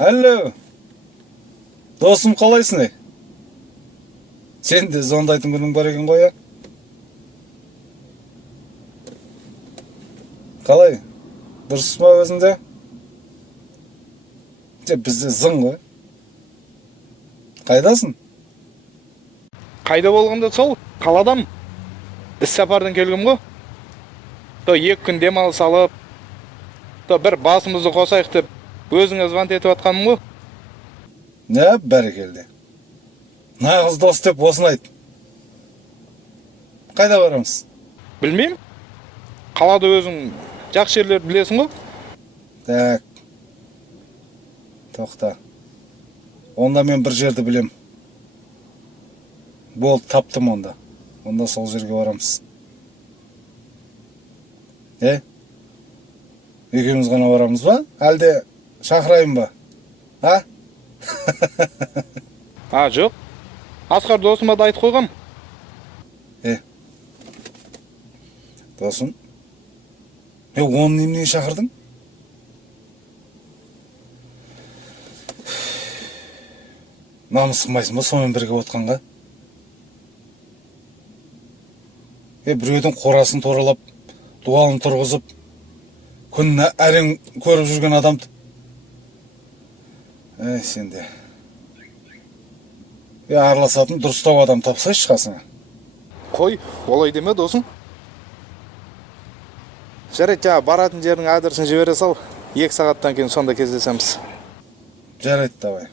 Алло, досым қалайсың? Сен де звондайтын күнің бар екен ғой, Қалай? Дұрыс па өзіңде? Бізде зың ғой. Қайдасың? Қайда болғанда сол, қаладам. Іс сапардан келгім ғой. 2 күн демалыс алып, бір басымызды қосайық деп, өзіңе звонт етіп атқаным ғой. Не, бәрекелді. Нағыз дос деп осыны айт. Қайда барамыз? Білмеймін. Қалада өзің жақсы жерлерді білесің ғой. Так. Тоқта. Онда мен бір жерді білем. Болды, таптым онда. Онда сол жерге барамыз. Екеуміз ғана барамыз ба? Әлде шақырайын ба? А? Жоқ. Асқар досыма да айтып қойғам. Досым? Оны немене шақырдың? Намыс қылмайсың ба сонымен бірге отқанға? Біреудің қорасын торалап, дуалын тұрғызып, күніне әрең көріп жүрген адамды. Сенде. Араласатын дұрыстау адам тапсайшы қасыңа. Қой, олай деме досым. Жарайды, баратын жердің адресін жібере сал. 2 сағаттан кейін сонда кездесеміз. Жарайды, давай.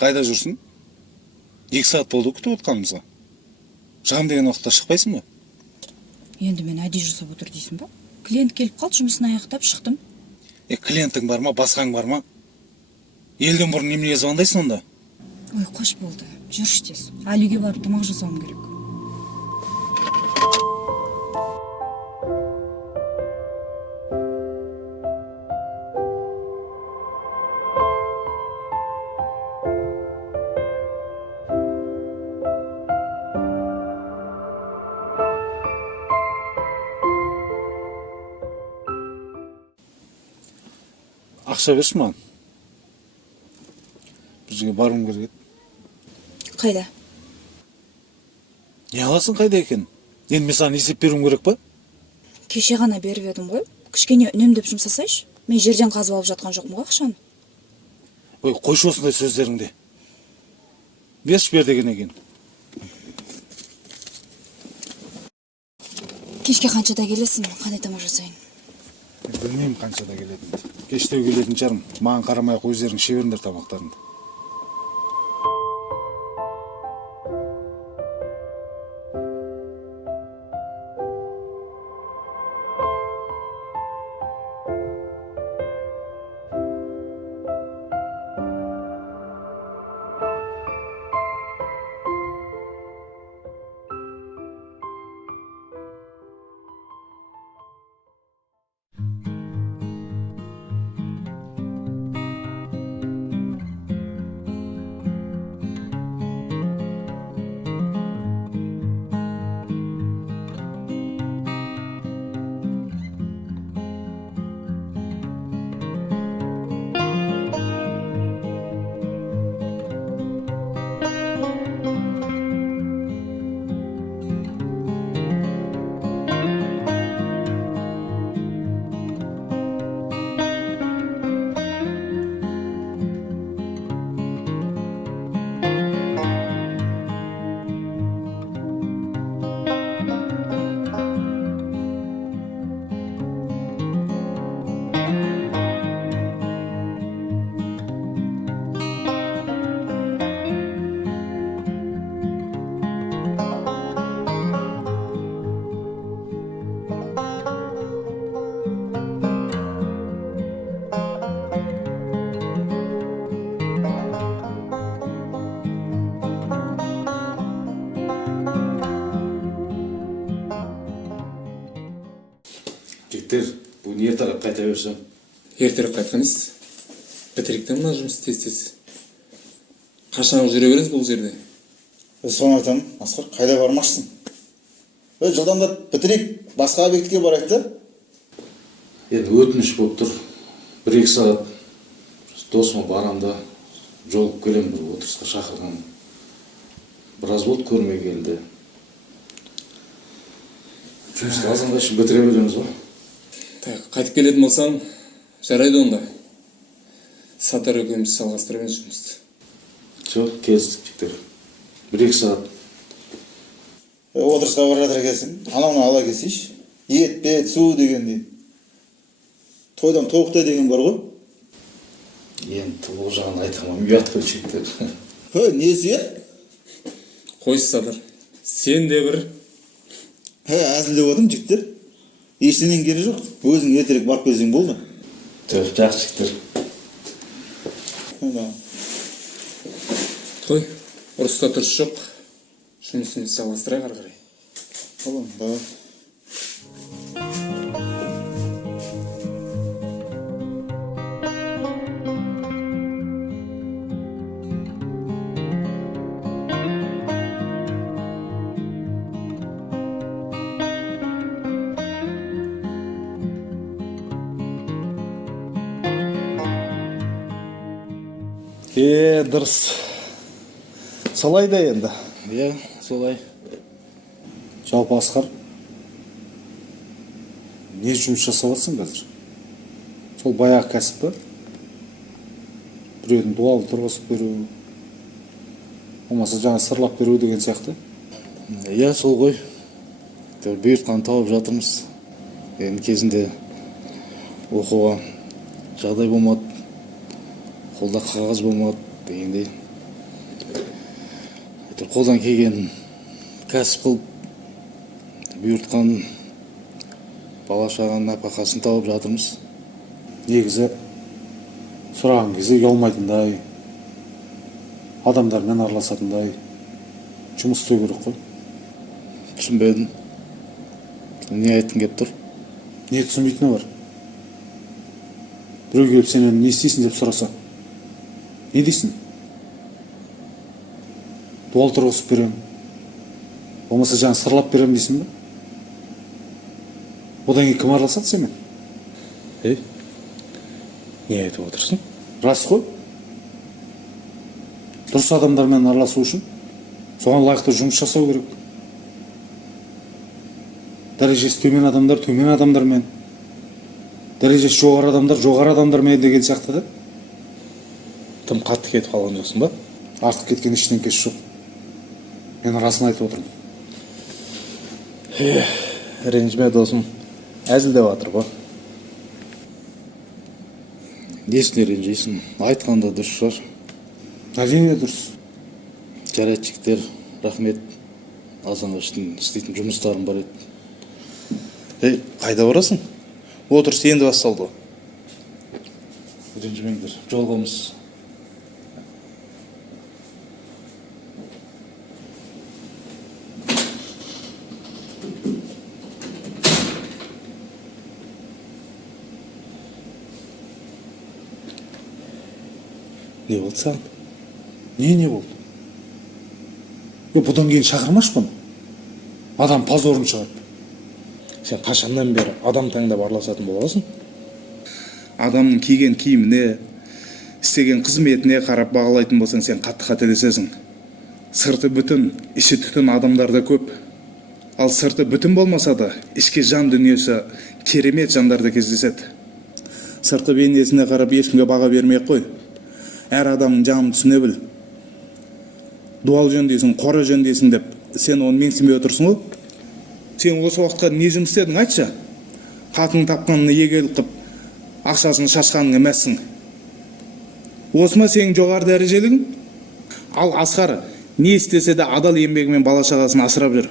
Қайда жүрсің? 2 сағат болды күтіп отқанымызға. Жағым деген уақытта шықпайсың ба? Енді мен әдей жасап отыр дейсің ба? Клиент келіп қалды, жұмысын аяқтап шықтым. Клиентің бар ма, басқаң бар ма? Елден бұрын неменеге звондайсың онда? Ой, қош болды. Жүрші тез. Әліге барып тамақ жасауым керек. Ақша берші маған. Bir жерге баруым керек еді. Қайда? Не аласың қайда екен? Енді мен саған есеп беруім керек па? Кеше ғана беріп едім ғой. Кішкене үнемдеп жұмсасайшы. Мен жерден қазып алып жатқан жоқпын ғой ақшаны. Ой, қойшы осындай сөздеріңді. Берші бер деген екен. Кешке қаншада келесің? Қандай тамақ жасайын? Білмеймін қаншада келетінді. Кештеу келетін жарым. Маған қарамай-ақ өздерің шеберіңдер тамақтарыңды. жігіттер, бұл не тарап қайта берсем? Ертерек қайтқаныз. Бітіректе мына жұмыс тез. Қашан жүре бересіз бұл жерде? Соны айтамын, Асқар, қайда бармақшысың? Жылдамдап бітірек, басқа объектке барайық та. Енді өтініш болып тұр. 1-2 сағат досыма барамда, жолып келем, бір отырысқа шақырған. Біраз болды көрмей келді. Жұмысты азанға үшін бітіре береміз ба? Қайтып келетін болсам, жарайды онда. Сатар екеуміз жалғастыра береміз жұмысты. Жоқ, кездік жіктер. 1-2 сағат. Отырысқа бар жатыр екенсің. Ананы ала келсейші. Ет, бет, су дегендей. Тойдан тоқтай деген бар ғой. Енді ол жағын айтамам, ұят қой жігіттер. Несі ұят? Қойшы Сатар, сен де бір. Әзілдеп отырмын жігіттер. Ештеңнен керегі жоқ. Өзің ертерек барып келсең болды. Жоқ, жақсы жігіттер. Қой, ұрыста тұрыс жоқ. Жұмысымызды жалғастырайық ары қарай. Болады. Дұрыс. Солай да енді. Иә, солай. Жалпы Асқар, не жұмыс жасап жатсың қазір? Сол баяғы кәсіп па? Біреудің дуалды тұрғызып беру, болмаса жаңа сырлап беру деген сияқты. Иә, сол ғой. Бұйыртқан тауып жатырмыз. Енді кезінде оқуға жағдай болмады, қолда қағаз болмады дегендей. Қолдан келген кәсіп қылып, бұйыртқан бала шағаның нәпақасын тауып жатырмыз. Негізі сұраған кезде ұялмайтындай, адамдармен араласатындай жұмыс істеу керек қой. Түсінбедім. Не айтқың келіп тұр? Не түсінбейтіні бар? Біреу келіп сенен не істейсің деп сұраса, не дейсің? Дуал тұрғызып берем, болмаса жаңа сырлап берем дейсің бе? Одан кейін кім араласады сенімен? Не айтып отырсың? Рас қой. Дұрыс адамдармен араласу үшін соған лайықты жұмыс жасау керек. Дәрежесі төмен адамдармен, дәрежесі жоғары адамдармен деген сияқты да. Тым қатты кетіп қалған жоқсың ба? Артық кеткен ештеңкесі жоқ. Мен расын айтып отырмын. Ренжіме досым, әзілдеп жатыр ба? Несіне ренжейсің? Айтқанда дұрыс шығар. Әрине дұрыс. Жарайды жігіттер, рахмет. Азанға істейтін жұмыстарым бар еді. Қайда барасың? Отырыс енді басталды. Ренжімеңдер, жолығамыз. Не болды саған? Не болды? Бұдан кейін шақырмаш бұны. Адам позорын шығарды. Сен қашаннан бері адам таңдап араласатын боласың? Адамның киген киіміне, істеген қызметіне қарап бағалайтын болсаң, сен қатты қателесесің. Сырты бүтін, іші түтін адамдар да көп. Ал сырты бүтін болмаса да, ішкі жан дүниесі керемет жандарда кездеседі. Сырты бейнесіне қарап ешкімге баға бермей қой. Әр адамның жанын түсіне біл. Дуал жөндейсің, қора жөндейсің деп, сен оны менсінбей отырсың ғой. Сен осы уақытқа не жұмыс істедің, айтшы? Қатын тапқанына егелік қып, ақшасын шашқаныңа мәссің. Осы ма сенің жоғары дәрежелігің? Ал Асқар не істесе де адал еңбегімен бала шағасын асырап жүр.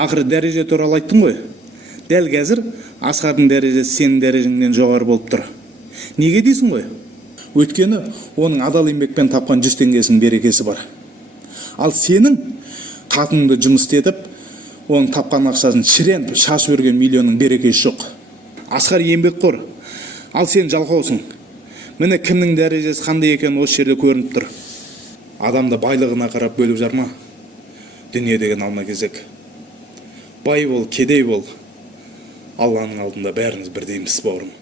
Ақыры дәреже туралы айттың ғой. Дәл қазір Асқардың дәрежесі сенің дәрежеңнен жоғары болып тұр. Неге дейсің ғой? Өйткені оның адал еңбекпен тапқан 100 теңгесінің берекесі бар. Ал сенің қатыныңды жұмыс істетіп, Оның тапқан ақшасын шіреніп шашып өрген миллионның берекесі жоқ. Асқар еңбекқор, ал сен жалқаусың. Міне кімнің дәрежесі қандай екені осы жерде көрініп тұр. Адамды байлығына қарап бөліп жарма. Дүние деген алма кезек. Бай бол, кедей бол. Алланың алдында бәріміз бірдейміз, бауырым.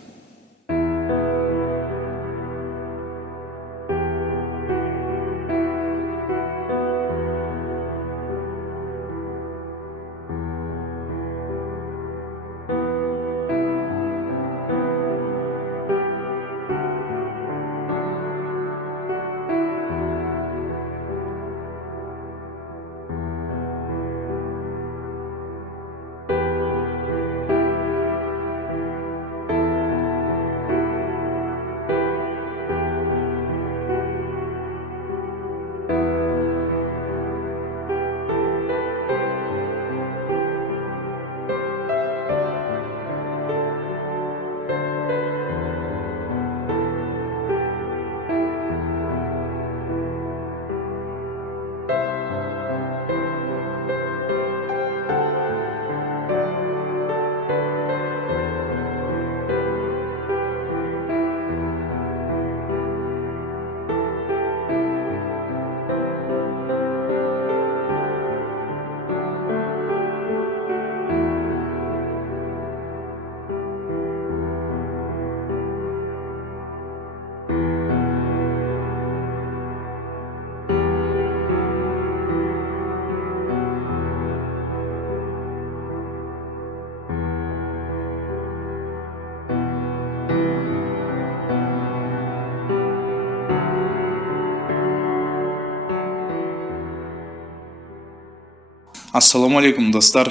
Ассалаумалейкум достар.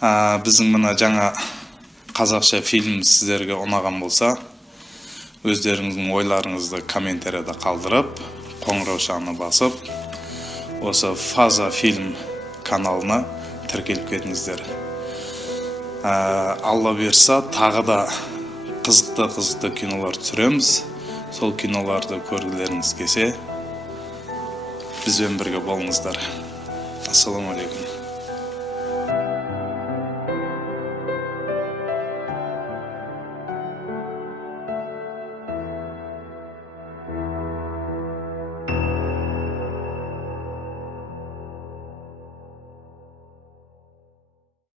Біздің мына жаңа қазақша фильм сіздерге ұнаған болса, өздеріңіздің ойларыңызды комментарияда қалдырып, қоңыраушаны басып, осы Фаза фильм каналына тіркеліп кетіңіздер. Алла берса, тағы да қызықты кинолар түсіреміз. Сол киноларды көргілеріңіз келсе, бізбен бірге болыңыздар. Ассаламу алейкум.